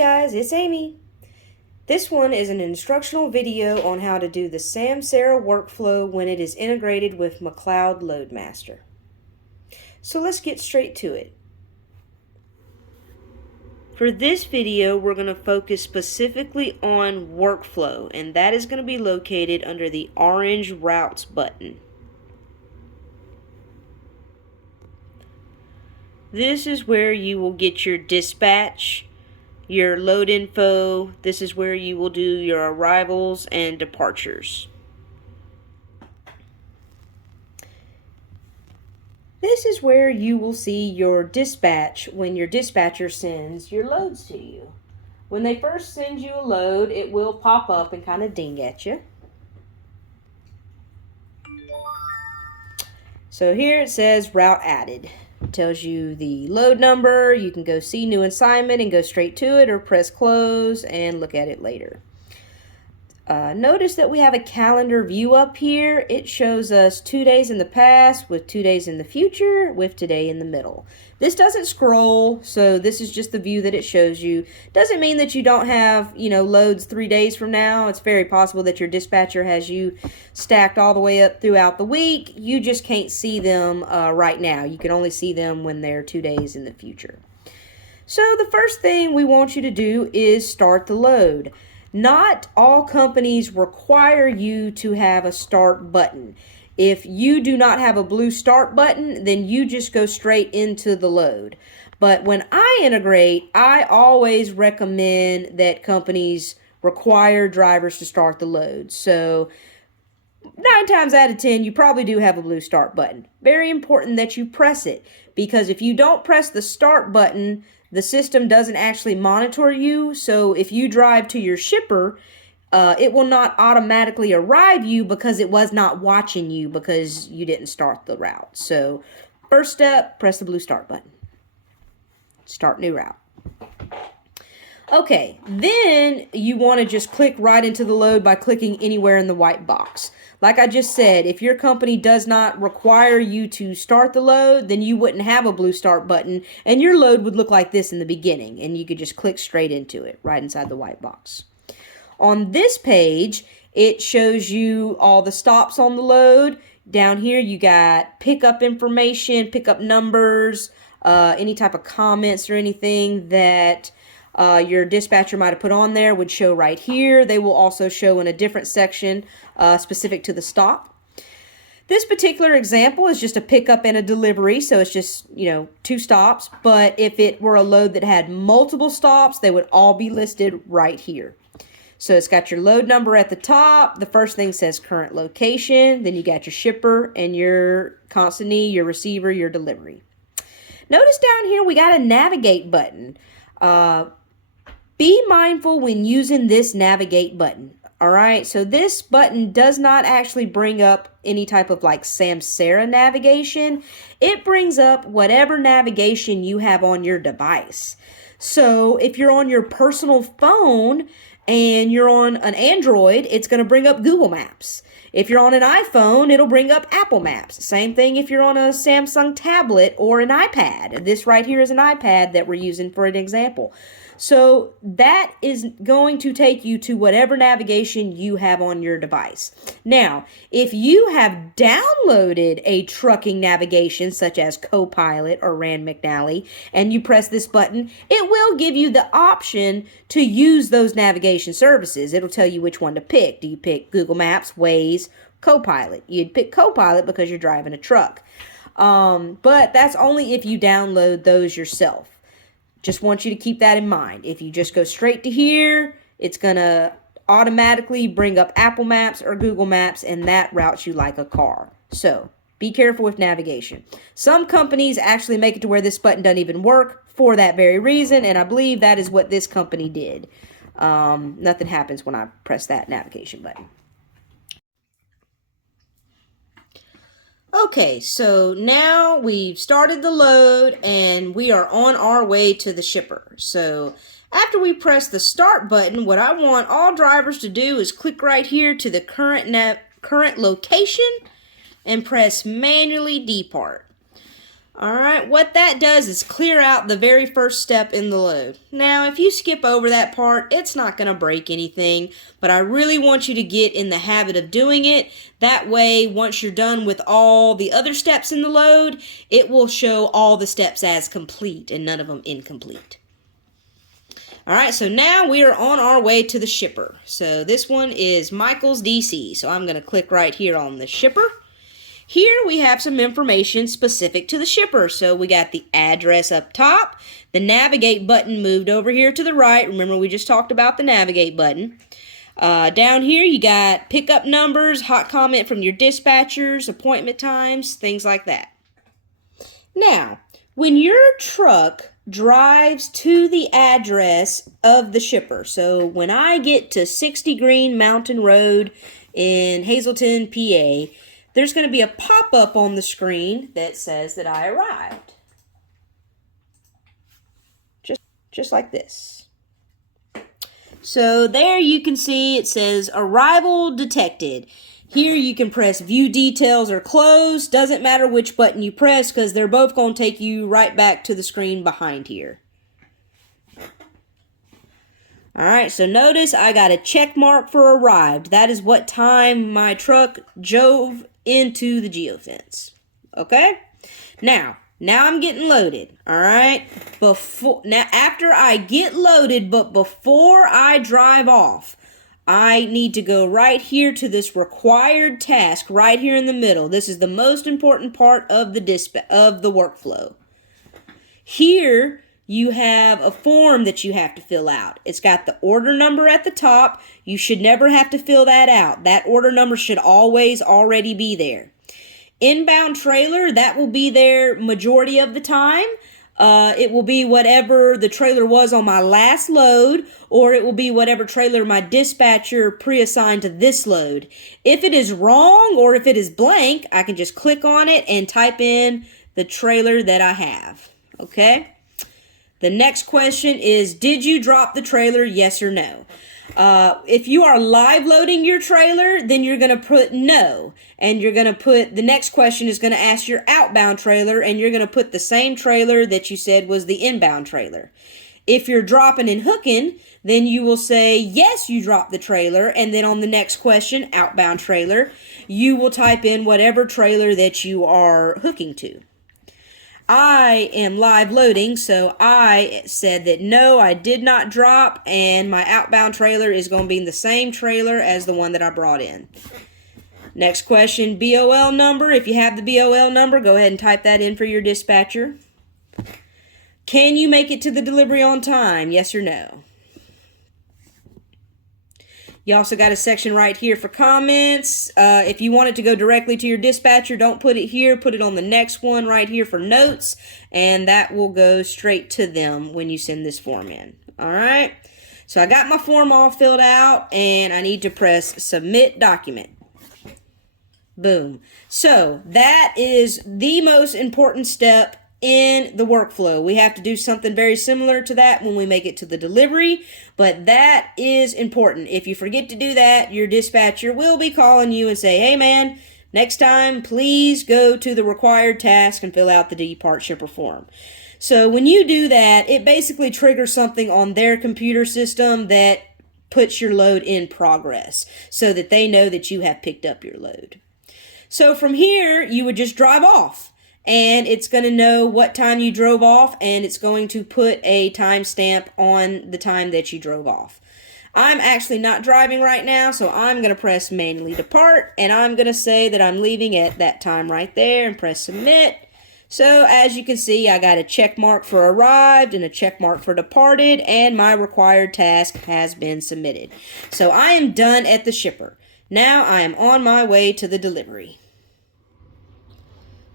guys, it's Amy. This one is an instructional video on how to do the Samsara workflow when it is integrated with McLeod Loadmaster. So let's get straight to it. For this video, we're going to focus specifically on workflow, and that is going to be located under the orange routes button. This is where you will get your dispatch, your load info. This is where you will do your arrivals and departures. This is where you will see your dispatch when your dispatcher sends your loads to you. When they first send you a load, it will pop up and kind of ding at you. So here it says route added. It tells you the load number. You can go see new assignment and go straight to it, or press close and look at it later. Notice that we have a calendar view up here. It shows us 2 days in the past with 2 days in the future with today in the middle. This doesn't scroll, so this is just the view that it shows you. Doesn't mean that you don't have, loads 3 days from now. It's very possible that your dispatcher has you stacked all the way up throughout the week. You just can't see them right now. You can only see them when they're 2 days in the future. So the first thing we want you to do is start the load. Not all companies require you to have a start button. If you do not have a blue start button, then you just go straight into the load. But when I integrate, I always recommend that companies require drivers to start the load. So 9 times out of 10, you probably do have a blue start button. Very important that you press it, because if you don't press the start button, the system doesn't actually monitor you. So if you drive to your shipper, it will not automatically arrive you because it was not watching you because you didn't start the route. So first step, press the blue start button. Start new route. Okay, then you want to just click right into the load by clicking anywhere in the white box. Like I just said, if your company does not require you to start the load, then you wouldn't have a blue start button, and your load would look like this in the beginning, and you could just click straight into it, right inside the white box. On this page, it shows you all the stops on the load. Down here, you got pickup information, pickup numbers, any type of comments or anything that your dispatcher might have put on there would show right here. They will also show in a different section specific to the stop. This particular example is just a pickup and a delivery, so it's just, 2 stops. But if it were a load that had multiple stops, they would all be listed right here. So it's got your load number at the top. The first thing says current location. Then you got your shipper and your consignee, your receiver, your delivery. Notice down here we got a navigate button. Be mindful when using this navigate button. All right, so this button does not actually bring up any type of like Samsara navigation. It brings up whatever navigation you have on your device. So if you're on your personal phone and you're on an Android, it's going to bring up Google Maps. If you're on an iPhone, it'll bring up Apple Maps. Same thing if you're on a Samsung tablet or an iPad. This right here is an iPad that we're using for an example. So that is going to take you to whatever navigation you have on your device. Now, if you have downloaded a trucking navigation such as Copilot or Rand McNally, and you press this button, it will give you the option to use those navigation services. It'll tell you which one to pick. Do you pick Google Maps, Waze, Copilot? You'd pick Copilot because you're driving a truck. But that's only if you download those yourself. Just want you to keep that in mind. If you just go straight to here, it's going to automatically bring up Apple Maps or Google Maps, and that routes you like a car. So be careful with navigation. Some companies actually make it to where this button doesn't even work for that very reason, and I believe that is what this company did. Nothing happens when I press that navigation button. Okay, so now we've started the load and we are on our way to the shipper. So after we press the start button, what I want all drivers to do is click right here to the current location and press manually depart. Alright, what that does is clear out the very first step in the load. Now, if you skip over that part, it's not going to break anything, but I really want you to get in the habit of doing it. That way, once you're done with all the other steps in the load, it will show all the steps as complete and none of them incomplete. Alright, so now we are on our way to the shipper. So this one is Michael's DC, so I'm going to click right here on the shipper. Here we have some information specific to the shipper. So we got the address up top, the navigate button moved over here to the right. Remember, we just talked about the navigate button. Down here you got pickup numbers, hot comment from your dispatchers, appointment times, things like that. Now, when your truck drives to the address of the shipper, so when I get to 60 Green Mountain Road in Hazleton, PA, there's going to be a pop-up on the screen that says that I arrived. Just like this. So there you can see it says arrival detected. Here you can press view details or close. Doesn't matter which button you press because they're both going to take you right back to the screen behind here. Alright, so notice I got a check mark for arrived. That is what time my truck drove into the geofence. Okay? Now I'm getting loaded. Alright? Now after I get loaded, but before I drive off, I need to go right here to this required task right here in the middle. This is the most important part of the workflow. Here you have a form that you have to fill out. It's got the order number at the top. You should never have to fill that out. That order number should always already be there. Inbound trailer, that will be there majority of the time. It will be whatever the trailer was on my last load, or it will be whatever trailer my dispatcher pre-assigned to this load. If it is wrong or if it is blank, I can just click on it and type in the trailer that I have. Okay? The next question is, did you drop the trailer, yes or no? If you are live loading your trailer, then you're going to put no. And you're going to put, the next question is going to ask your outbound trailer, and you're going to put the same trailer that you said was the inbound trailer. If you're dropping and hooking, then you will say, yes, you dropped the trailer. And then on the next question, outbound trailer, you will type in whatever trailer that you are hooking to. I am live loading, so I said that no, I did not drop, and my outbound trailer is going to be in the same trailer as the one that I brought in. Next question, BOL number. If you have the BOL number, go ahead and type that in for your dispatcher. Can you make it to the delivery on time, yes or no? You also got a section right here for comments. If you want it to go directly to your dispatcher, don't put it here. Put it on the next one right here for notes, and that will go straight to them when you send this form in. All right? So I got my form all filled out, and I need to press Submit Document. Boom. So that is the most important step in the workflow. We have to do something very similar to that when we make it to the delivery, but that is important. If you forget to do that, your dispatcher will be calling you and say, hey man, next time please go to the required task and fill out the depart shipper form. So when you do that, it basically triggers something on their computer system that puts your load in progress so that they know that you have picked up your load. So from here, you would just drive off. And it's going to know what time you drove off, and it's going to put a timestamp on the time that you drove off. I'm actually not driving right now, so I'm going to press manually depart, and I'm going to say that I'm leaving at that time right there and press submit. So as you can see, I got a check mark for arrived and a check mark for departed, and my required task has been submitted. So I am done at the shipper. Now I am on my way to the delivery.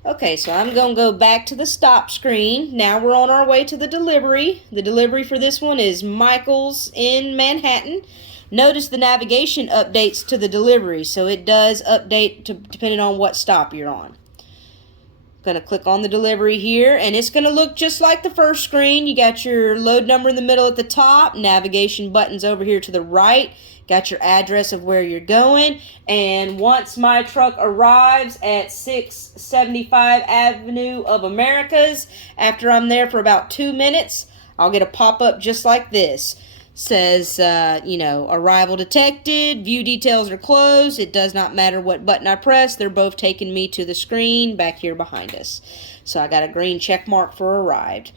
Okay, so I'm going to go back to the stop screen. Now we're on our way to the delivery. The delivery for this one is Michael's in Manhattan. Notice the navigation updates to the delivery, so it does update depending on what stop you're on. Going to click on the delivery here, and it's going to look just like the first screen. You got your load number in the middle at the top, navigation buttons over here to the right, got your address of where you're going, and once my truck arrives at 675 Avenue of Americas, after I'm there for about 2 minutes, I'll get a pop-up just like this. Says, arrival detected, view details are closed. It does not matter what button I press. They're both taking me to the screen back here behind us. So I got a green check mark for arrived.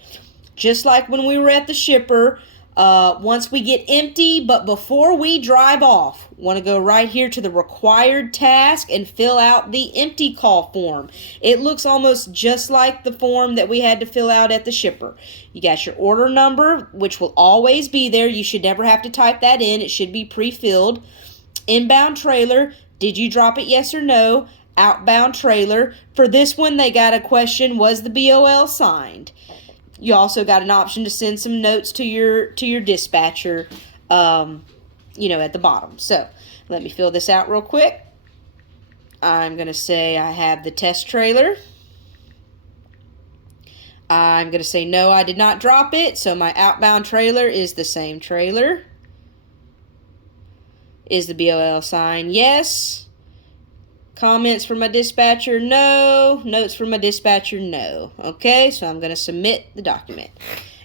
Just like when we were at the shipper, once we get empty, but before we drive off, want to go right here to the required task and fill out the empty call form. It looks almost just like the form that we had to fill out at the shipper. You got your order number, which will always be there. You should never have to type that in. It should be pre-filled. Inbound trailer, did you drop it, yes or no? Outbound trailer. For this one, they got a question, was the BOL signed? You also got an option to send some notes to your dispatcher, at the bottom. So let me fill this out real quick. I'm going to say I have the test trailer. I'm going to say no, I did not drop it. So my outbound trailer is the same trailer. Is the BOL sign? Yes. Comments from my dispatcher, no. Notes from my dispatcher, no. Okay, so I'm going to submit the document.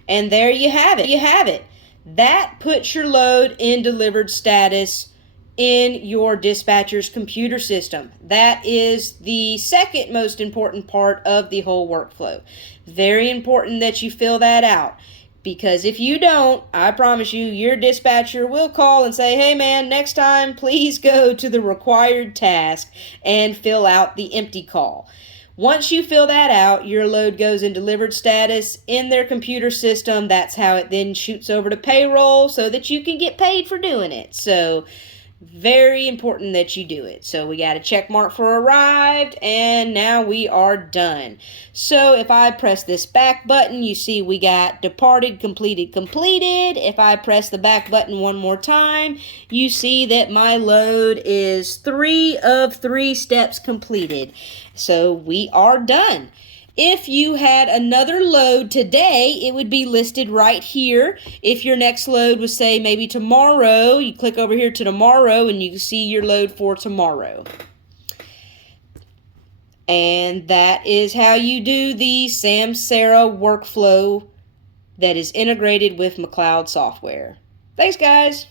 And there you have it. That puts your load in delivered status in your dispatcher's computer system. That is the second most important part of the whole workflow. Very important that you fill that out. Because if you don't, I promise you, your dispatcher will call and say, hey man, next time please go to the required task and fill out the empty call. Once you fill that out, your load goes in delivered status in their computer system. That's how it then shoots over to payroll so that you can get paid for doing it. So very important that you do it. So we got a check mark for arrived, and now we are done. So if I press this back button, you see we got departed, completed, completed. If I press the back button one more time, you see that my load is 3 of 3 steps completed. So we are done. If you had another load today, it would be listed right here. If your next load was, say, maybe tomorrow, you click over here to tomorrow and you can see your load for tomorrow. And that is how you do the Samsara workflow that is integrated with McLeod software. Thanks, guys.